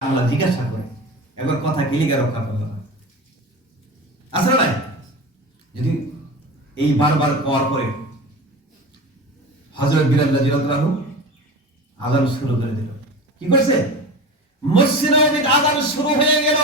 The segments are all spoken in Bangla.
আল্লাহ জিজ্ঞাসা করে একবার কথা কিলিকা রক্ষা করলো না আসলে নাই যদি এই বারবার পাওয়ার পরে হযরত বিলাল রাদিয়াল্লাহু আনহু আযান শুরু করে দিল। কি করছে? মসজিদে নববীতে আযান শুরু হয়ে গেল।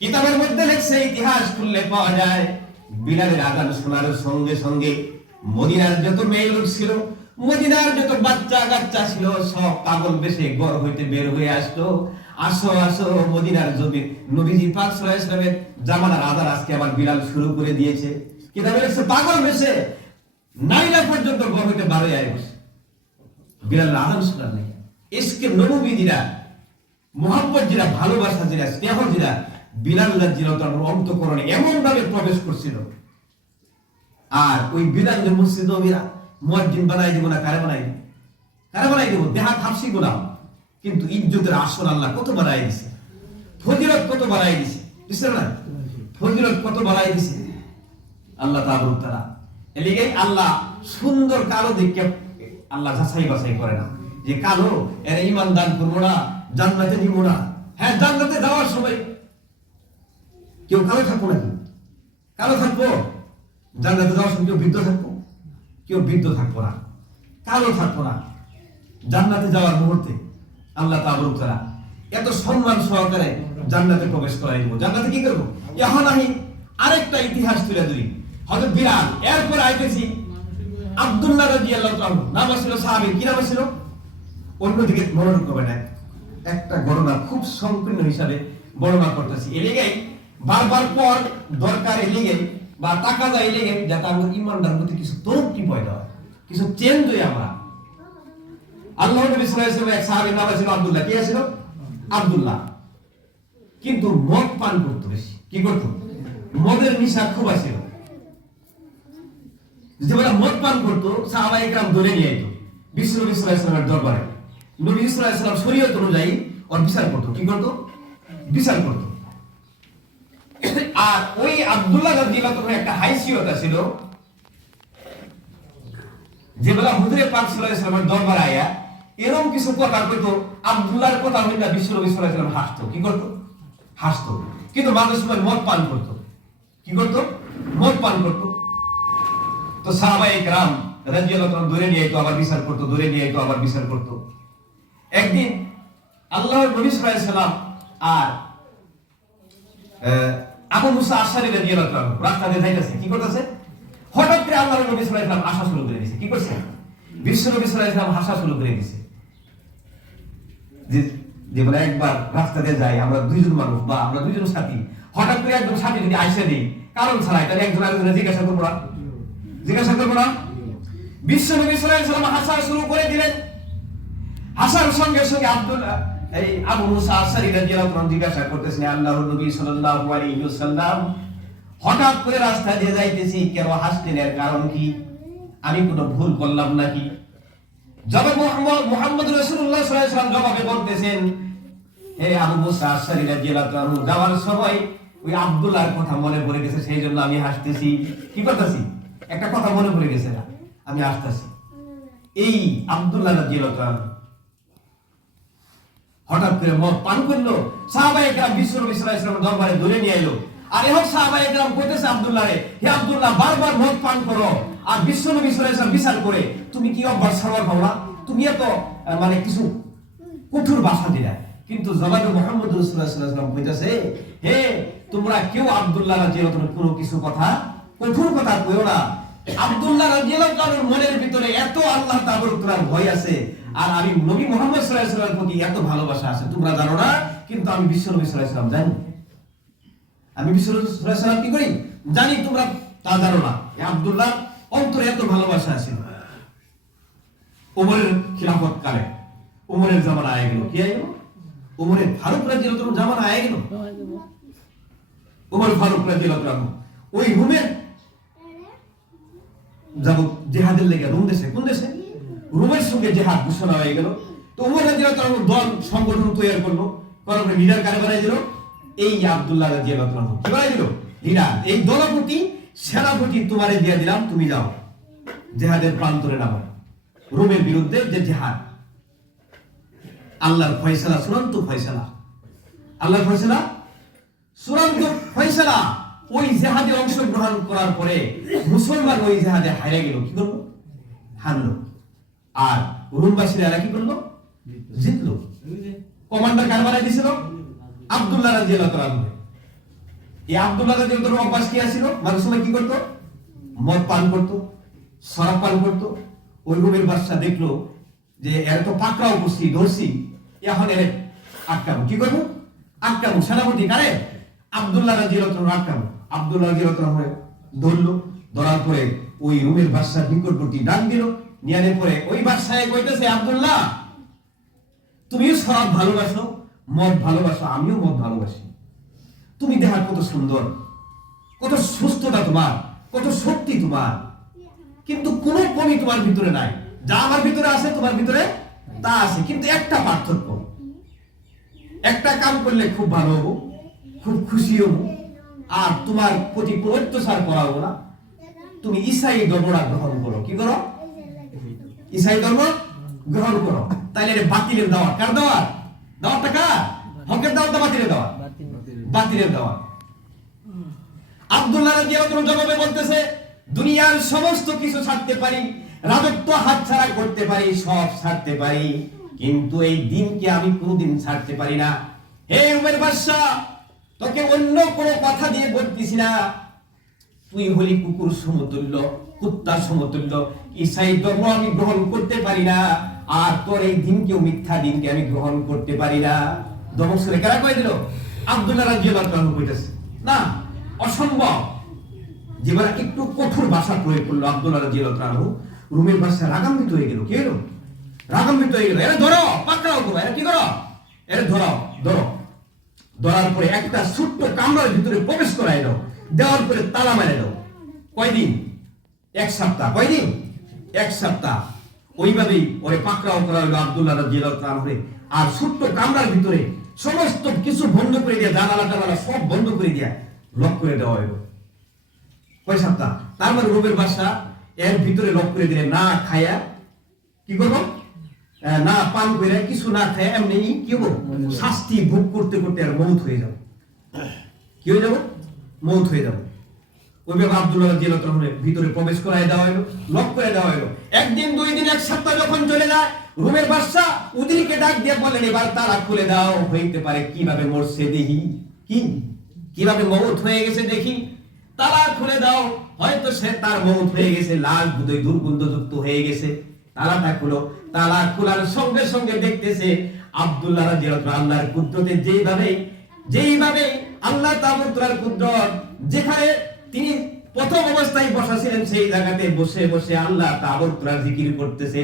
কিতাবের মধ্যে লেখছে, ইতিহাস খুললে পাওয়া যায়, বিলালের আযান শোনার সঙ্গে সঙ্গে মদিনার যত মেয়ে লোক ছিল, মদিনার যত বাচ্চা কাচ্চা ছিল, সব পাগল বেশে ঘর হইতে বের হয়ে আসতো। আসো আসো, মদিনার জমি নবীজি পাক সাল্লাল্লাহু আলাইহি ওয়াসাল্লামের জামানার আযান আজকে আবার বিলাল শুরু করে দিয়েছে। কিতাবে লেখছে পাগল বেশে নাইলা পর্যন্ত ঘর হইতে বার হয়ে আসে বিলাল আযান শোনার নাই। ইশকে নবী জিরা, মুহাম্মদ জিরা, ভালোবাসা জিরা, স্নেহ জিরা বিলাল রাদিয়াল্লাহু তাআলার অন্তঃকরণে এমন ভাবে প্রবেশ করছিল। আর ওই বিলাল যে মসজিদ নবীরা মুয়াজ্জিন বানাই দিব না, কারে বানাই দিব? কারে বানাই দিব? দেহা হাফসি গোলাম। কিন্তু ইজ্জতের আসল আল্লাহ কত বাড়াই দিছে, ফজিলত কত বাড়াই দিছে, বুঝছেন না? ফজিলত কত বাড়াই দিছে আল্লাহ তাআলা। এলিগে আল্লাহ সুন্দর কালো দেখে আল্লাহ যাচাই বাছাই করে না যে কালো এর ঈমান দান করবো না, জান্নাতে নিব না। হ্যাঁ, জান্নাতে যাওয়ার সময় কেউ কালো থাকবো নাকি? কালো থাকবো? জান্নাতে যাওয়ার সময় কেউ বৃদ্ধ থাকবো? কেউ বৃদ্ধ থাকবো না, কালো থাকবো না। জান্নাতে যাওয়ার মুহূর্তে আল্লাহ তাআলা এত সম্মান সহকারে জান্নাতে প্রবেশ করাই দিব। জান্নাতে কি করবো? এখন আমি আরেকটা ইতিহাস তুলে ধরি। হযরত বিলাল, এরপর আইতেছি আব্দুল্লাহ রাদিয়াল্লাহু তাআলা, নাম ছিল সাহাবী। কি নাম ছিল? অন্যদিকে মনোযোগ করবে না, একটা ঘটনা খুব সংকীর্ণ হিসাবে বর্ণনা করতেছি। এলিগেই বারবার পর দরকার, এলিগেই বা টাকা যায়, এলিগেই যাতে আমাদের ইমানদার প্রতি কিছু তরক্কি পয়দা হয়, কিছু চেঞ্জ হয়। আমরা আল্লাহ নবী সাল্লাল্লাহু আলাইহি ওয়াসাল্লাম এক সাহাবীর নাম ছিল আব্দুল্লাহ। কি ছিল? আব্দুল্লাহ। কিন্তু মদ পান করতো বেশি। কি করতো? মদের নেশা খুব ছিল। যেবেলা মদ পান করতো, সাহাবায়ে কেরাম ধরে নিয়ে যেত বিশ্ব নবী সাল্লাল্লাহু আলাইহি ওয়াসাল্লামের দরবারে। নবী সাল্লাল্লাহু আলাইহি ওয়াসাল্লাম শরীয়ত অনুযায়ী ওর বিচার করতো। কি করতো? বিচার করতো। আর ওই আব্দুল্লাহ রাদিয়াল্লাহু আনহু একটা হাইসিয়ত ছিল, যেবেলা হুজুরে পাক সাল্লাল্লাহু আলাইহি ওয়াসাল্লামের দরবারে আয়া এরকম কিছু কথা কইতো, আব্দুল্লাহর কথা হইলা বিশ্ব নবী সাল্লাল্লাহু আলাইহি ওয়াসাল্লাম হাসতো। কি করতো? হাসতো। কিন্তু মাঝে সময় মদ পান করতো। কি করতো? মদ পান করতো। তো সাহাবায়ে কেরাম রাদিয়াল্লাহু তাআলা ধরে নিয়ে আইতো, আবার বিচার করতো, ধরে নিয়ে আইতো, আবার বিচার করতো। একদিন আল্লাহর নবী সাল্লাল্লাহু আলাইহি ওয়াসাল্লাম আর আবু মুসা আশআরী রাদিয়াল্লাহু তাআলা রাস্তা দিয়ে যাইতেছে। কি করতেছে? হঠাৎ করে আল্লাহর নবী সাল্লাল্লাহু আলাইহি ওয়াসাল্লাম হাসা শুরু করে দিয়েছে। কি করছে? বিশ্ব নবী সাল্লাল্লাহু আলাইহি ওয়াসাল্লাম হাসা শুরু করে দিয়েছে। যে বলে একবার রাস্তা দিয়ে যাই আমরা দুইজন মানুষ বা আমরা দুইজন সাথী, হঠাৎ করে একজন সাথী যদি আইসা দেই কারণ ছাড়াই, তাহলে একজন আরেকজনের জিজ্ঞাসা করবো না? জিজ্ঞাসা করবো না? বিশ্ব নবী সাল্লাল্লাহু আলাইহি ওয়াসাল্লাম হাসা শুরু করে দিলেন। হাসার সঙ্গে সঙ্গে আব্দুল্লাহ এই আবু মুসা আশআরী রাদিয়াল্লাহু তাআলা জিজ্ঞাসা করতেছেন, আল্লাহর নবী সাল্লাল্লাহু আলাইহি ওয়াসাল্লাম হঠাৎ করে রাস্তা দিয়ে যাইতেছি, কেন হাসতেন? এর কারণ কি? আমি কোনো ভুল করলাম নাকি? জবাব মুহাম্মদ রাসূলুল্লাহ সাল্লাল্লাহু আলাইহি ওয়াসাল্লাম জবাবে বলতেছেন, হে আবু মুসা আশআরী রাদিয়াল্লাহু তাআলা, যাওয়ার সময় ওই আব্দুল্লাহর কথা মনে পড়ে গেছে, সেই জন্য আমি হাসতেছি। কি করতেছি? একটা কথা মনে পড়ে গেছে না, আমি হাসতেছি। এই আব্দুল্লাহ রাদিয়াল্লাহু তাআলা হঠাৎ করে মদ পান করলো। সাহাবায়ে কেরাম বিশ্ব নবী সাল্লাল্লাহু আলাইহি ওয়াসাল্লামের দরবারে ধরে নিয়ে এলো। আর এখন সাহাবায়ে কেরাম কইতেছে আব্দুল্লাহরে, হে আব্দুল্লাহ, বারবার মদ পান করো আর বিশ্ব নবী সাল্লাল্লাহু আলাইহি ওয়াসাল্লাম বিচার করে তুমি কি অভ্যাস ছাড়া খাও না? তুমি এত মানে কিছু কঠোর ভাষা দিলা। কিন্তু জবাবে মুহাম্মদ রাসূলুল্লাহ সাল্লাল্লাহু আলাইহি ওয়াসাল্লাম কইতাছে, হে তোমরা কেউ আব্দুল্লাহ রাদিয়াল্লাহু তাআলা কোনো কিছু কথা কঠোর কথা কইও না। আব্দুল্লাহ রাদিয়াল্লাহু তাআলার মনের ভিতরে এত আল্লাহ তাআলার ভয় আছে, আর আমি নবী মুহাম্মদ সাল্লাল্লাহু আলাইহি ওয়াসাল্লামের প্রতি এত ভালোবাসা আছে, তোমরা জানো না। কিন্তু আমি বিশ্ব নবী সাল্লাল্লাহু আলাইহি ওয়াসাল্লাম জানি। আমি বিশ্ব নবী সাল্লাল্লাহু আলাইহি ওয়াসাল্লাম কি করি জানি, তোমরা তা জানো না। এই আব্দুল্লাহ অন্তরে এত ভালোবাসা আছে। ওমরের খিলাফত কালে ওমরের জামানা আয়ে গেল। কি আয়ে গেল? ওমরের ফারুক রাদিয়াল্লাহু তাআলার জামানা আয়ে গেল। ওমর ফারুক রাদিয়াল্লাহু তাআলা ওই রুমের যাব জিহাদের লেগে রুম দেশে, কোন দেশে? রোমের সঙ্গে জিহাদ ঘোষণা হয়ে গেল। তো ওমর রাদিয়াল্লাহু তাআলা দল সংগঠন তৈরি করলো, করার পরে লিডার কারে বানাই দিল? এই আব্দুল্লাহ রাদিয়াল্লাহু তাআলা কি বানাই দিল? লিডার। এই দলপতি সেনাপতি তোমারে দিয়ে দিলাম, তুমি যাও জিহাদের প্রান্তরে নামো। রোমের বিরুদ্ধে যে জিহাদ, আল্লাহর ফয়সালা, চূড়ান্ত ফয়সালা। আল্লাহর ফয়সালা চূড়ান্ত ফয়সালা। ওই জেহাদে অংশগ্রহণ করার পরে মুসলমান ওই জেহাদে হারিয়ে গেল, কি করলো? হারলো। আর রুমবাসীরা এরা কি করলো? জিতলো। কমান্ডার কার বানাই দিয়েছিল? আব্দুল্লাহ রাদিয়াল্লাহু তাআলা আনহু। এই আব্দুল্লাহ রাদিয়াল্লাহু তাআলা অভ্যাস কি ছিল? মাঝে সময় কি করতো? মদ পান করতো, শরাব পান করতো। ওই রুমের বাদশা দেখলো যে এর তো পাকড়াও করছি, ধরছি, এখন এর আটকাবো। কি করবো? আটকাবো। সেনাপতি কারে? আব্দুল্লাহ রাদিয়াল্লাহু তাআলা আটকাবো। আব্দুল্লাহ রাদিয়াল্লাহু তাআলা ধরলো। ধরার পরে ওই রুমের বাদশার নিকটবর্তী ডাক দিল। নিয়ানের পরে ওই বাদশায় কইতেছে, আব্দুল্লাহ তুমিও শরাব ভালোবাসো, মদ ভালোবাসো, আমিও মদ ভালোবাসি। তুমি দেখা কত সুন্দর, কত সুস্থতা তোমার, কত শক্তি তোমার, কিন্তু কোনো কমি তোমার ভিতরে নাই। যা আমার ভিতরে আছে তোমার ভিতরে তা আছে, কিন্তু একটা পার্থক্য, একটা কাম করলে খুব ভালো হবো, খুব খুশি হবো, আর তোমার প্রতি অত্যাচার করা হবো না। তুমি ঈসাই ধর্মটা গ্রহণ করো। কি করো? ঈসাই ধর্ম গ্রহণ করো। তাইলে এটা বাতিলের দাওয়াত। কার দাওয়াত? দাওয়াতটা কার? হকের দাওয়াত না বাতিলের দাওয়াত? বাতিলের দাওয়াত। আব্দুল্লাহ রাদিয়াল্লাহু তাআলা জবাবে বলতেছে, দুনিয়ার সমস্ত কিছু ছাড়তে পারি, রাজত্ব হাতছাড়া করতে পারি, সব ছাড়তে পারি, কিন্তু এই দিনকে আমি কোনোদিন ছাড়তে পারি না। হে উমর বাদশা, তোকে অন্য কোনো কথা দিয়ে বলতেছি না। তুই হলি কুকুর সমতুল্য, কুত্তার সমতুল্য। ঈসাই ধর্ম আমি গ্রহণ করতে পারি না, আর তোর এই দিনকেও, মিথ্যা দিনকে আমি গ্রহণ করতে পারি না। দমক সুরে কারা কয়ে দিল? আব্দুল্লাহ রাদিয়াল্লাহু তাআলা কইতেছে, না, অসম্ভব। যেবার একটু কঠোর ভাষা প্রয়োগ করলো আব্দুল্লাহ রাদিয়াল্লাহু তাআলা, রুমের বাদশা রাগান্বিত হয়ে গেল। কি হলো? রাগান্বিত হয়ে গেল। এরা ধরো, পাকড়াও করো। এরা কি করো? এরা ধরো, ধরো। ধরার পরে একটা ছোট্ট কামরার ভিতরে প্রবেশ করাই দাও, দেওয়ার পরে তালা মেরে দাও। কয়দিন? 1 সপ্তাহ। কয়দিন? 1 সপ্তাহ। ওইভাবেই ওরে পাকড়াও করা হলো আব্দুল্লাহ রাদিয়াল্লাহু তাআলা। আর ছোট্ট কামরার ভিতরে সমস্ত কিছু বন্ধ করে দিয়ে, জানালা টানালা সব বন্ধ করে দিয়ে লক করে দেওয়া হলো। কয় সপ্তাহ? তার মানে রুমের বাদশা এর ভিতরে লক করে দিলে, না খায়া কি করবো? না পান করে, কিছু না খায়, এমনি কি হবো? শাস্তি ভোগ করতে করতে আর মৌত হয়ে যাবো। কি হয়ে যাবো? মৌত হয়ে যাবো। ওইভাবে আব্দুল্লাহ রাদিয়াল্লাহু তাআলা ভিতরে প্রবেশ করায় দেওয়া হলো, লক করে দেওয়া হলো। একদিন, 2 দিন, 1 সপ্তাহ যখন চলে যায়, রুমের বাদশা উদিরকে ডাক দিয়ে বলেন, এবার তালা খুলে দাও, হইতে পারে কিভাবে মরছে দেখি, কিভাবে মৌত হয়ে গেছে দেখি। তালা খুলে দাও, হয়তো সে তার মৌত হয়ে গেছে, লাল বুদই দুর্গন্ধযুক্ত হয়ে গেছে। তালাটা খুলো। তালা খোলার সঙ্গে সঙ্গে দেখতেছে আব্দুল্লাহ রাদিয়াল্লাহু তাআলা আল্লাহর কুদরতে যেইভাবে আল্লাহ তাআলার কুদরত, যেখানে তিনি প্রথম অবস্থায় বসা ছিলেন সেই জায়গাতে বসে বসে আল্লাহ তাআলার জিকির করতেছে।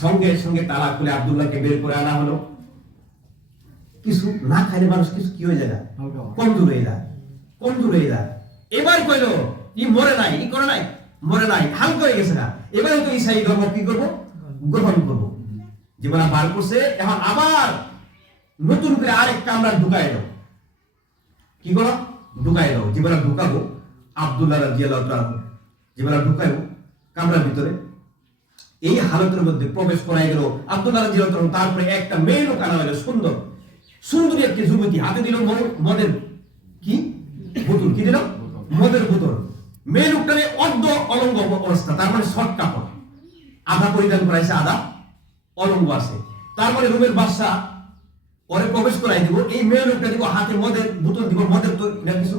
সঙ্গে সঙ্গে তালা খুলে আব্দুল্লাহকে বের করে আনা হলো। কিছু না খাইলে মানুষ কিছু কি হয়ে যায়? কমজোর হয়ে যায়, কমজোর হয়ে যায়। এবার কইলো, ই মরে নাই, ই করে নাই, মরে নাই, হালকা হয়ে গেছে না। এবারে তো ঈসাই ধর্ম কি করবো? গ্রহণ করবো। জীবন বার করছে, এখন আবার নতুন করে আরেক কামরা ঢুকাই দাও। কি করো? ঢুকাই দাও। জীবন ঢুকাবো আব্দুল্লাহ রাদিয়াল্লাহু তাআলা, জীবন ঢুকাইবো কামরার ভিতরে। এই হালতের মধ্যে প্রবেশ করাই গেল আব্দুল্লাহ রাদিয়াল্লাহু তাআলা। তারপরে একটা মেয়ে লোক আনা হলো, সুন্দর সুন্দরী একটি যুবতী, হাতে দিল মদের কি বোতল। কি দিল? মদের বোতল। মেয়ে লোকটারে অর্ধ অলঙ্গ অবস্থা, তার মানে শর্ট কাপড়, আধা পরিধান করাইছে, আধা অলঙ্গ আছে। তারপরে রুমের বাদশা পরে প্রবেশ করাই দিব। এই মেয়ে লোকটা দিব, হাতে মদের বোতল দিব। মদের তো এটা কিছু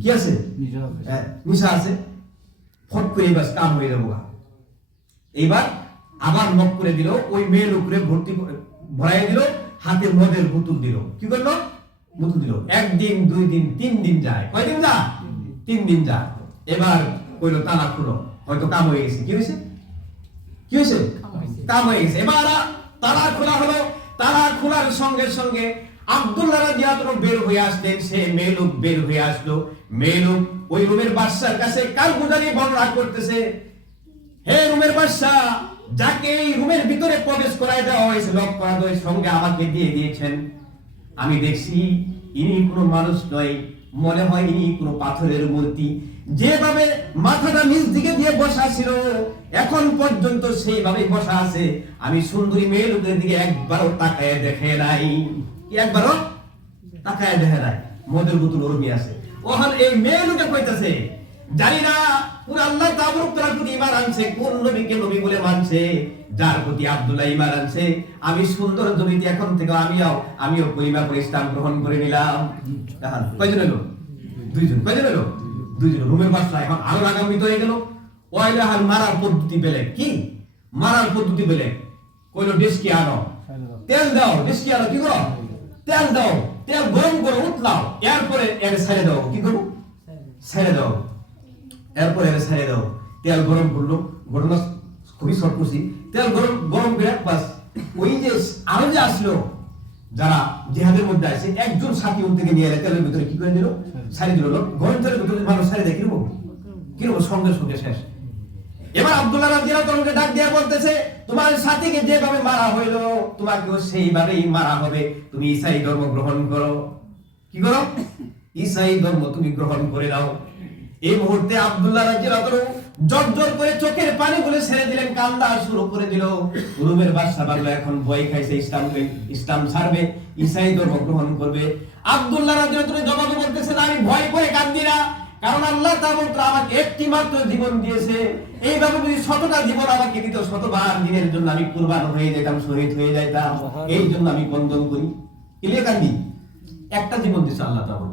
কি আছে? নিশা আছে। ফট করে বাস কাম হয়ে যাবো। এইবার আবার নক করে দিল, ওই মেয়ে লোকরে ভর্তি করে ভরাই দিল, হাতে মদের বোতল দিল। কি করলো? বোতল দিল। 1 দিন, 2 দিন, 3 দিন যায়। কয়দিন যায়? 3 দিন যায়। এবার কইলো তালা খুলো, হয়তো কাম হয়ে গেছে। কি হয়েছে? কি হয়েছে? কাম হয়ে গেছে। এবার তালা খোলা হলো। তালা খোলার সঙ্গে সঙ্গে আব্দুল্লাহ রাদিয়াল্লাহু তাআলা বের হয়ে আসলেন। সে মেয়ে লোক বের হয়ে আসলো। মেয়ে লোক ওই রুমের বাদশার কাছে কারগুজারি বর্ণনা করতেছে, হে রুমের বাদশা, যাকে এই রুমের ভিতরে প্রবেশ করায় দেওয়া হয়েছে, লক করা হয়েছে, সঙ্গে আমাকে দিয়ে দিয়েছেন। আমি দেখছি ইনি কোনো মানুষ নয়, মনে হয় ইনি কোনো পাথরের মূর্তি। যেভাবে মাথাটা নিচ দিকে দিয়ে বসা ছিল, এখন পর্যন্ত সেইভাবে বসা আছে। আমি সুন্দরী মেয়ে লোকের দিকে একবারও তাকায় দেখে নাই। কি একবারও তাকায় দেখা যায় মদের বোতল ওরমি আছে। ওখান এই মেয়ে লোকে কইতাছে জানি না কোন আল্লাহ তাবারক তাআলার প্রতি ঈমান আনছে, কোন নবীকে নবী বলে মানছে, যার প্রতি আব্দুল্লাহ ঈমান আনছে। আমি সুন্দর জমিতে এখন থেকে আমিও পরিবার করে ইসলাম গ্রহণ করে নিলাম। দেখেন কয়জন এলো? দুইজন। কয়জন এলো? দুইজন। রুমের বাসা এখন আরো রাগান্বিত হয়ে গেল। ওইলা হাল মারার পদ্ধতি বেলেগ। কি মারার পদ্ধতি বেলেগ? কইলো ডেস্কি আনো, তেল দাও। ডেস্কি আনো, কি করো? তেল দাও, তেল গরম করে উঠলাও, এরপরে এর ছেড়ে দাও। কি করবো? ছেড়ে দাও। এরপরে এর ছেড়ে দাও। তেল গরম করলো, ঘটনা খুবই শর্ট করছি। তেল গরম গরম করে বাস ওই যে আরো যে আসলো যারা জিহাদের মধ্যে আছে, একজন সাথী ওর থেকে নিয়ে এলে তেলের ভিতরে কি করে দিল? ছাড়ি দিল। গরম তেলের ভিতরে মানুষ ছাড়ি দেয় কিরকম কিরকম সঙ্গে সঙ্গে শেষ। এবার আব্দুল্লাহ রাদিয়াল্লাহু তাআলা ডাক দিয়া বলতেছে, তোমার সাথীকে যেভাবে মারা হইলো তোমাকেও সেইভাবেই মারা হবে। তুমি ঈসাই ধর্ম গ্রহণ করো। কি করো? ঈসাই ধর্ম তুমি গ্রহণ করে নাও। এই মুহূর্তে আব্দুল্লাহ রাদিয়াল্লাহু তাআলা জর্জর করে চোখের পানিগুলো ছেড়ে দিলেন, কান্না শুরু করে দিল। রুমের বাদশা বাংলা এখন ভয় খাইছে, ইসলাম ছাড়বে, ঈসাই ধর্ম গ্রহণ করবে। আব্দুল্লাহ রাদিয়াল্লাহু তাআলা জবাবে বলতেছেন, আমি ভয় করে কাঁদি না, কারণ আল্লাহ তাআলা আমাকে একটি মাত্র জীবন দিয়েছে। এইভাবে যদি 100টা জীবন আমাকে দিত, 100বার দিনের জন্য আমি কুরবান হয়ে যেতাম, শহীদ হয়ে যাইতাম। এই জন্য আমি বন্ধন করি। কিলিয়ে কান্দি? একটা জীবন দিছে আল্লাহ তাআলা।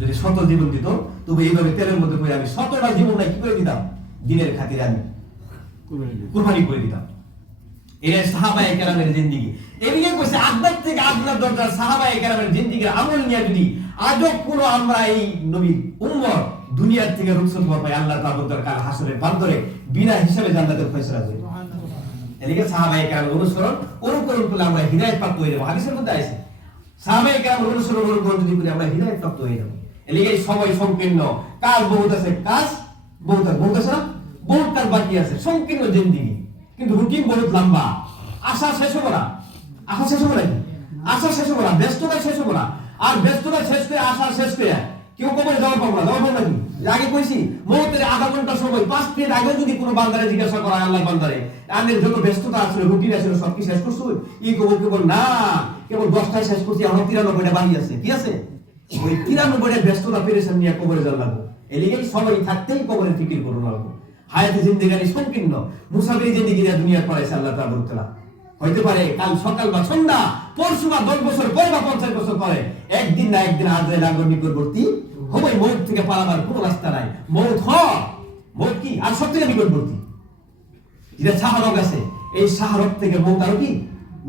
যদি 100 জীবন দিত, তবে এইভাবে তেলের মধ্যে করে আমি 100টা জীবন কি করে দিতাম? দিনের খাতিরে আমি কুরবানি করে দিতাম। এরা সাহাবায়ে কেরামের জিন্দেগি। এদিকে কইছে আদনার থেকে আদনার দরজার সাহাবায়ে কেরামের জিন্দেগির আমল নিয়ে যদি আজও কোনো আমরা এই নবীর উম্মত দুনিয়ার থেকে রুখসত পাই, আল্লাহ তাআলা কাল হাসরের প্রান্তরে বিনা হিসাবে জান্নাতের ফয়সালা করে। এদিকে সাহাবায়ে কেরামের অনুসরণ অনুকরণ করলে আমরা হিদায়াত প্রাপ্ত হয়ে যাব। হাদিসের মধ্যে আছে সাহাবায়ে কেরামের অনুসরণ অনুকরণ যদি করি আমরা হিদায়াত প্রাপ্ত হয়ে যাব। এদিকে সময় সংকীর্ণ, কাজ বহুত আছে, কাজ বহুত আছে না, বহুত কাজ বাকি আছে, সংকীর্ণ জিন্দেগি, কিন্তু রুটিন বহুত লম্বা। আশা শেষ হবে না, আশা শেষ হবে নাকি? আশা শেষ হবে না, ব্যস্ততা শেষ হবে না। আর ব্যস্ততা শেষ করে আশা শেষ করে কেউ কবরে যাওয়ার পাবো না, যাওয়ার পাবো নাকি? আগে কইছি মুহূর্তের আধা ঘন্টা সময় 5 মিনিট আগে যদি কোনো বান্দারে জিজ্ঞাসা করা আল্লাহ বান্দারে আমাদের যত ব্যস্ততা আছে রুটিন আছে সব কি শেষ করছো? ই কেবল না, কেবল 10টায় শেষ করছি, এখন 93টা বাকি আছে। কি আছে? ওই 93টা ব্যস্ততা পেরেছেন নিয়ে কবরে যাওয়া লাগবে। এলিগেই সবাই থাকতেই কবরের ফিকির করুন লাগবে। হায়াতে জিন্দেগানি সংকীর্ণ, মুসাফির জিন্দেগি দুনিয়া পড়াইছে আল্লাহ তাআলা। হইতে পারে কাল সকাল বা সন্ধ্যা, পরশু বা 10 বছর পরে বা 50 বছর পরে, একদিন না একদিন আজরাইল আগর নিকটবর্তী হবে। মৌত থেকে পালাবার কোনো রাস্তা নাই। মৌত কি আর সব থেকে নিকটবর্তী। যেটা শাহরগ আছে, এই শাহরগ থেকে মৌত আরো কি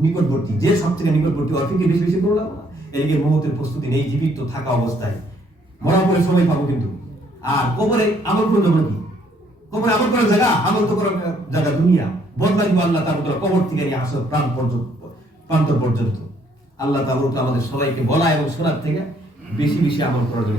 নিকটবর্তী। যে সব থেকে নিকটবর্তী অর্থ কি বেশি বেশি করে লাগবে না? এদিকে মৌতের প্রস্তুতি নেই, জীবিত থাকা অবস্থায় মরার পরে সময় পাবো কিন্তু। আর কবরে আমল করে দেবো কি? কবরে আমল করার জায়গা, আমল তো করার জায়গা দুনিয়া। বদলা দিব আল্লাহ তাআলা কবর থেকে নিয়ে আসো প্রান্ত পর্যন্ত। আল্লাহ তাআলা আমাদের সবাইকে বলা এবং শোনার থেকে বেশি বেশি আমল করার জন্য